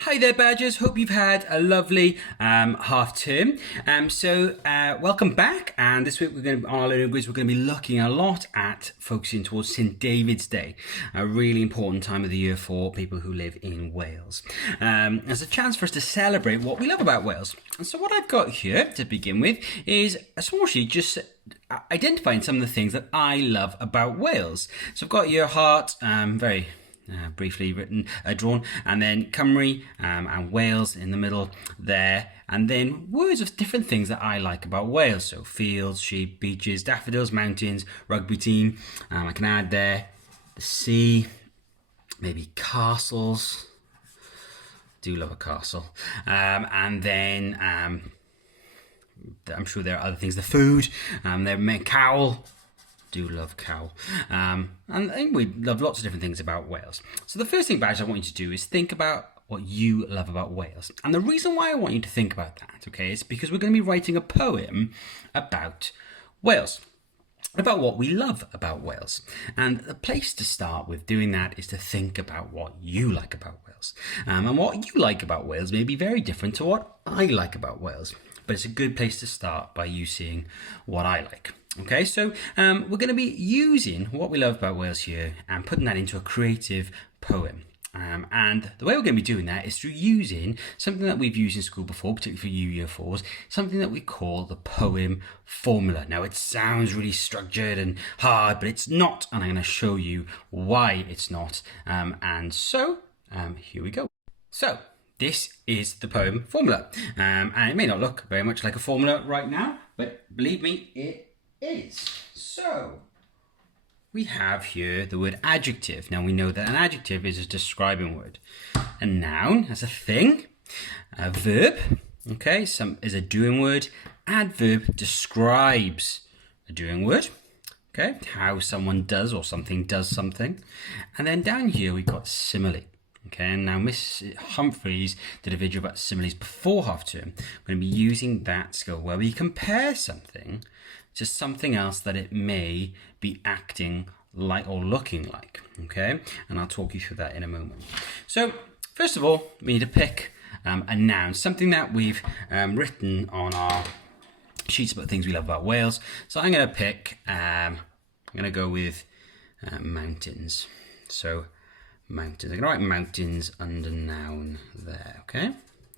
Hi there, Badgers. Hope you've had a lovely half term. Welcome back. And this week we're going to, on our learning quiz, we're going to be looking a lot at focusing towards St David's Day, a really important time of the year for people who live in Wales. As a chance for us to celebrate what we love about Wales. And so what I've got here to begin with is a small sheet just identifying some of the things that I love about Wales. So I've got your heart, very briefly drawn, and then Cymru and Wales in the middle there, and then words of different things that I like about Wales. So fields, sheep, beaches, daffodils, mountains, rugby team. I can add there the sea, maybe castles. Do love a castle, and then I'm sure there are other things. The food, there cowl. Do love cowl. And I think we love lots of different things about Wales. So the first thing, Badge, I want you to do is think about what you love about Wales. And the reason why I want you to think about that, okay, is because we're going to be writing a poem about Wales, about what we love about Wales. And the place to start with doing that is to think about what you like about Wales. And what you like about Wales may be very different to what I like about Wales. But it's a good place to start by you seeing what I like. Okay, so we're going to be using what we love about Wales here and putting that into a creative poem. And the way we're going to be doing that is through using something that we've used in school before, particularly for you year fours, something that we call the poem formula. Now, it sounds really structured and hard, but it's not, and I'm going to show you why it's not. Here we go. So, this is the poem formula. And it may not look very much like a formula right now, but believe me, it is. So, we have here the word adjective. Now we know that an adjective is a describing word. A noun as a thing. A verb, okay, is a doing word. Adverb describes a doing word. Okay, how someone does or something does something. And then down here we've got simile. Okay, and now Miss Humphreys did a video about similes before half term. We're going to be using that skill where we compare something to something else that it may be acting like or looking like. Okay, and I'll talk you through that in a moment. So first of all, we need to pick a noun, something that we've written on our sheets about things we love about Wales. So I'm going to pick, I'm going to go with mountains. So mountains. I'm going to write mountains under noun there, okay?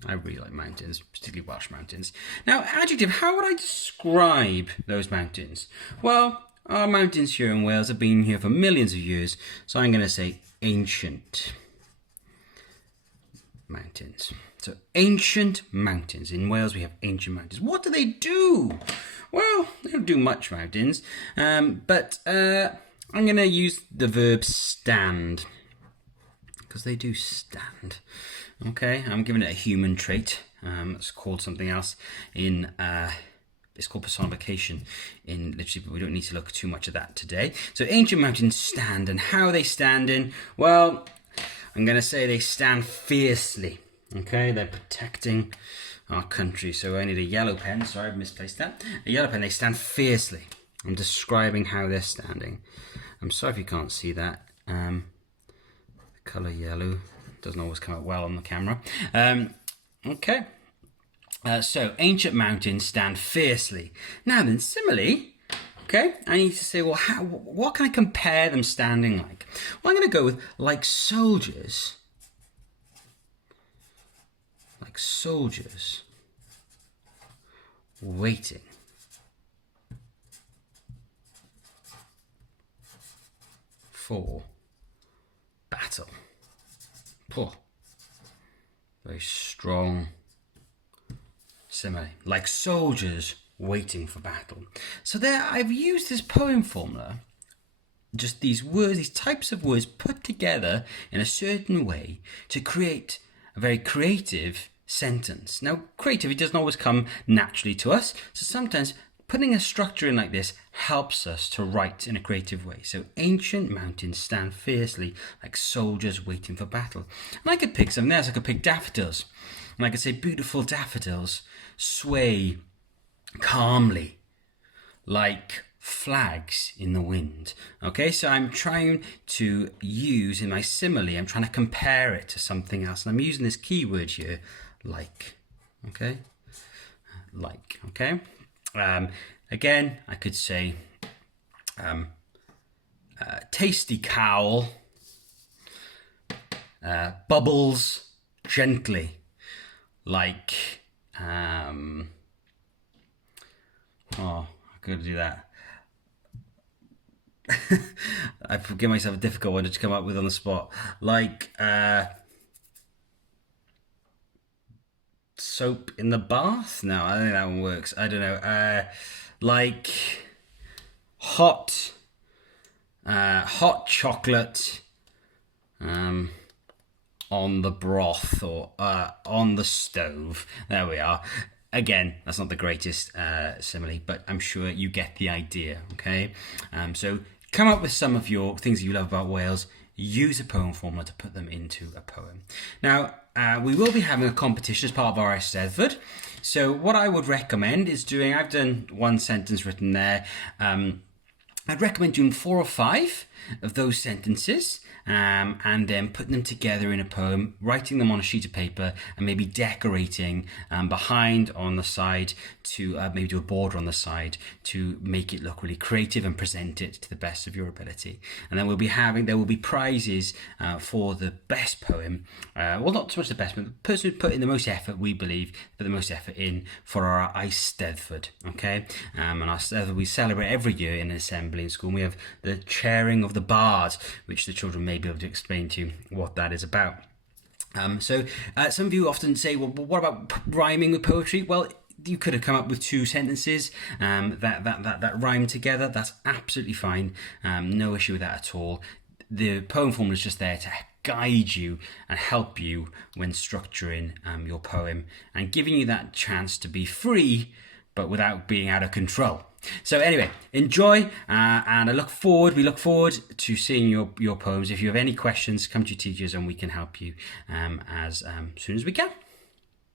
I really like mountains, particularly Welsh mountains. Now, adjective, how would I describe those mountains? Well, our mountains here in Wales have been here for millions of years, so I'm going to say ancient mountains. So, ancient mountains. In Wales, we have ancient mountains. What do they do? Well, they don't do much, mountains, but I'm going to use the verb stand, because they do stand. Okay, I'm giving it a human trait. It's called something else in, it's called personification in literature, but we don't need to look too much at that today. So ancient mountains stand, and how are they standing? Well, I'm going to say they stand fiercely. Okay, they're protecting our country. So I need a yellow pen. Sorry, I've misplaced that. A yellow pen, they stand fiercely. I'm describing how they're standing. I'm sorry if you can't see that. The colour yellow doesn't always come out well on the camera. Okay. So, ancient mountains stand fiercely. Now then, simile, okay, I need to say, well, what can I compare them standing like? Well, I'm going to go with like soldiers. Like soldiers waiting for battle. Poor. Very strong simile. Like soldiers waiting for battle. So there, I've used this poem formula, just these words, these types of words put together in a certain way to create a very creative sentence. Now, creativity doesn't always come naturally to us, so sometimes putting a structure in like this helps us to write in a creative way. So ancient mountains stand fiercely like soldiers waiting for battle. And I could pick something else. I could pick daffodils. And I could say beautiful daffodils sway calmly like flags in the wind. Okay, so I'm trying to use in my simile, I'm trying to compare it to something else. And I'm using this keyword here, like. Okay, like. Okay. Again, I could say tasty cowl, bubbles gently, like. Oh, I could do that. I give myself a difficult one to come up with on the spot. Like soap in the bath? No, I don't think that one works. I don't know. Like hot hot chocolate on the broth or on the stove. There we are. Again, that's not the greatest simile, but I'm sure you get the idea, okay? So come up with some of your things that you love about Wales. Use a poem formula to put them into a poem. Now, we will be having a competition as part of our Eisteddfod. So what I would recommend is doing, I've done one sentence written there. I'd recommend doing 4 or 5 of those sentences and then putting them together in a poem, writing them on a sheet of paper and maybe decorating behind on the side to maybe do a border on the side to make it look really creative and present it to the best of your ability. And then there will be prizes for the best poem. Well, not so much the best, but the person who put in the most effort, we believe, put the most effort in for our Eisteddfod, okay? And our Eisteddfod we celebrate every year in an assembly in school. And we have the chairing of the bard, which the children may be able to explain to you what that is about. So some of you often say, well, what about rhyming with poetry? Well, you could have come up with 2 sentences that rhyme together. That's absolutely fine. No issue with that at all. The poem formula is just there to guide you and help you when structuring your poem and giving you that chance to be free, but without being out of control. So anyway, enjoy, and we look forward to seeing your poems. If you have any questions, come to your teachers and we can help you as soon as we can.